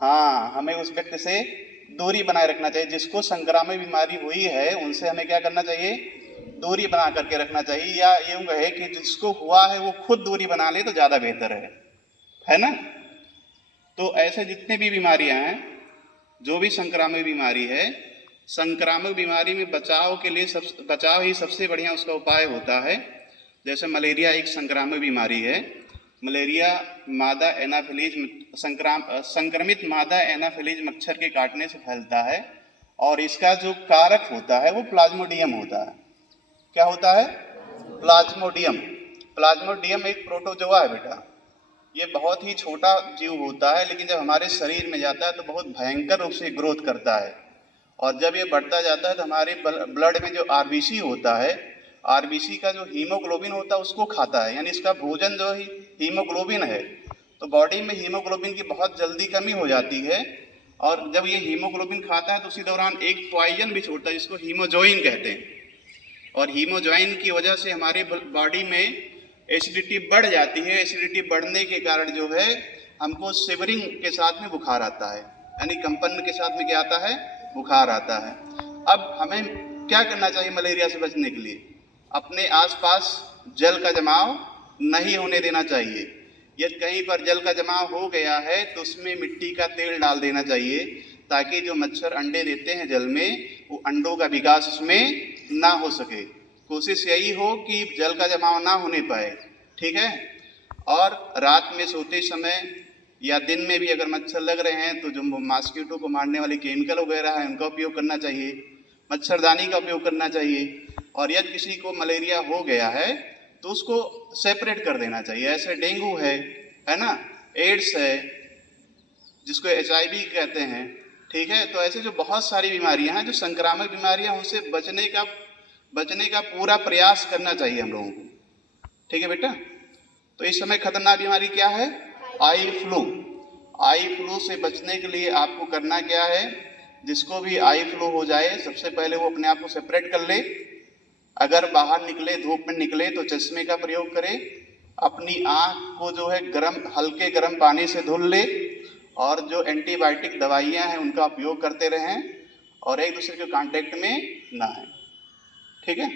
हाँ, हमें उस व्यक्ति से दूरी बनाए रखना चाहिए। जिसको संक्रामक बीमारी हुई है उनसे हमें क्या करना चाहिए, दूरी बना करके रखना चाहिए, या यूं कहे कि जिसको हुआ है वो खुद दूरी बना ले तो ज़्यादा बेहतर है ना। तो ऐसे जितने भी बीमारियां हैं, जो भी संक्रामक बीमारी है, संक्रामक बीमारी में बचाव के लिए बचाव ही सबसे बढ़िया उसका उपाय होता है। जैसे मलेरिया एक संक्रामक बीमारी है। मलेरिया मादा एनाफिलीज संक्रमित मादा एनाफिलीज मच्छर के काटने से फैलता है, और इसका जो कारक होता है वो प्लाज्मोडियम होता है। क्या होता है? प्लाज्मोडियम। प्लाज्मोडियम एक प्रोटोजोआ है बेटा। ये बहुत ही छोटा जीव होता है, लेकिन जब हमारे शरीर में जाता है तो बहुत भयंकर रूप से ग्रोथ करता है, और जब ये बढ़ता जाता है तो हमारे ब्लड में जो आरबीसी होता है, आरबीसी का जो हीमोग्लोबिन होता है उसको खाता है, यानी इसका भोजन जो है हीमोग्लोबिन है। तो बॉडी में हीमोग्लोबिन की बहुत जल्दी कमी हो जाती है, और जब ये हीमोग्लोबिन खाता है तो उसी दौरान एक पॉइजन भी छोड़ता है जिसको हीमोजोइन कहते हैं, और हीमोजोइन की वजह से हमारे बॉडी में एसिडिटी बढ़ जाती है। एसिडिटी बढ़ने के कारण जो है हमको शिवरिंग के साथ में बुखार आता है, यानी कंपन के साथ में क्या आता है, बुखार आता है। अब हमें क्या करना चाहिए मलेरिया से बचने के लिए? अपने आसपास जल का जमाव नहीं होने देना चाहिए। यदि कहीं पर जल का जमाव हो गया है तो उसमें मिट्टी का तेल डाल देना चाहिए, ताकि जो मच्छर अंडे देते हैं जल में, वो अंडों का विकास उसमें ना हो सके। कोशिश यही हो कि जल का जमाव ना होने पाए, ठीक है। और रात में सोते समय या दिन में भी अगर मच्छर लग रहे हैं तो जो मॉस्किटो को मारने वाले केमिकल वगैरह हैं उनका उपयोग करना चाहिए, मच्छरदानी का उपयोग करना चाहिए। और यदि किसी को मलेरिया हो गया है तो उसको सेपरेट कर देना चाहिए। ऐसे डेंगू है ना, एड्स है जिसको HIV कहते हैं, ठीक है। तो ऐसे जो बहुत सारी बीमारियां हैं जो संक्रामक बीमारियां, उनसे बचने का पूरा प्रयास करना चाहिए हम लोगों को, ठीक है बेटा। तो इस समय खतरनाक बीमारी क्या है? Eye flu. आई फ्लू से बचने के लिए आपको करना क्या है? जिसको भी आई फ्लू हो जाए सबसे पहले वो अपने आप को सेपरेट कर ले। अगर बाहर निकले, धूप में निकले तो चश्मे का प्रयोग करे। अपनी आँख को जो है हल्के गर्म पानी से धुल ले, और जो एंटीबायोटिक दवाइयाँ हैं उनका उपयोग करते रहें, और एक दूसरे के कांटेक्ट में ना आए, ठीक है।